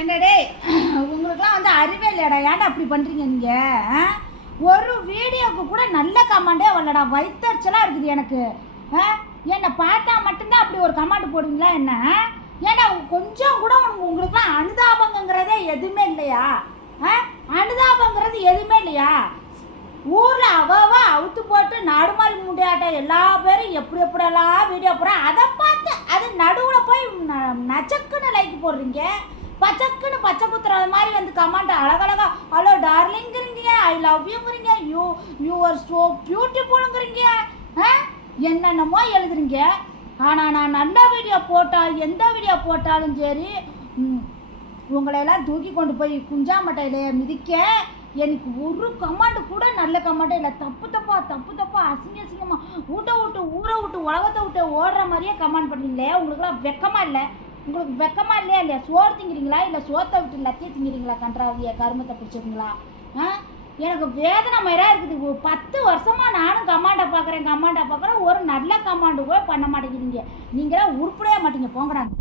என்னடே உங்களுக்குலாம் வந்து அறிவே இல்லையாடா, ஏன்டா அப்படி பண்ணுறீங்க நீங்கள்? ஒரு வீடியோவுக்கு கூட நல்ல கமெண்டே வரலடா, வயிற்றுச்சலாக இருக்குது எனக்கு. என்னை பார்த்தா மட்டும்தான் அப்படி ஒரு கமெண்ட் போடுவீங்களா என்ன? ஏன்னா கொஞ்சம் கூட உங்களுக்குலாம் அனுதாபங்கிறதே எதுவுமே இல்லையா? அனுதாபங்கிறது எதுவுமே இல்லையா? ஊரில் அவாவா அவுத்து போட்டு நடுமாறி முண்டியாட்ட எல்லா பேரும் எப்படி எப்படியெல்லாம் வீடியோ போடுறேன், அதை பார்த்து அது நடுவில் போய் நச்சக்குன்னு லைக் போடுறீங்க. பச்சக்குன்னு பச்சை குத்துறது மாதிரி வந்து கமெண்ட் அழகழகா ஹலோ டார்லிங்கிறீங்க, ஐ லவ் யூங்கிறீங்க, யூ ஆர் ஸோ பியூட்டிஃபுல்ங்கிறீங்க, என்னென்னமோ எழுதுறீங்க. ஆனால் நான் நல்ல வீடியோ போட்டால் எந்த வீடியோ போட்டாலும் சரி உங்களையெல்லாம் தூக்கி கொண்டு போய் குஞ்சாமட்டையிலே மிதிக்க எனக்கு ஒரு கமெண்ட் கூட நல்ல கமெண்ட்டே இல்லை. தப்பு தப்பா அசிங்கமாக ஊரை விட்டு உலகத்தை விட்டு ஓடுற மாதிரியே கமெண்ட் பண்ணுறீங்களே. உங்களுக்குலாம் வெக்கமாக இல்லை? உங்களுக்கு வெக்கமாக இல்லையா? சோறு திங்கிறீங்களா இல்லை சோத்தை விட்டு லத்திய திங்கிறீங்களா? கன்றாவிய கருமத்தை பிடிச்சிருங்களா? எனக்கு வேதனை மாதிரியாக இருக்குது. 10 வருஷமாக நானும் கமாண்டை பார்க்குறேன், ஒரு நல்ல கமாண்டு கூட பண்ண மாட்டேங்கிறீங்க. நீங்களாம் உருப்படையாக மாட்டீங்க, போங்கடாங்க.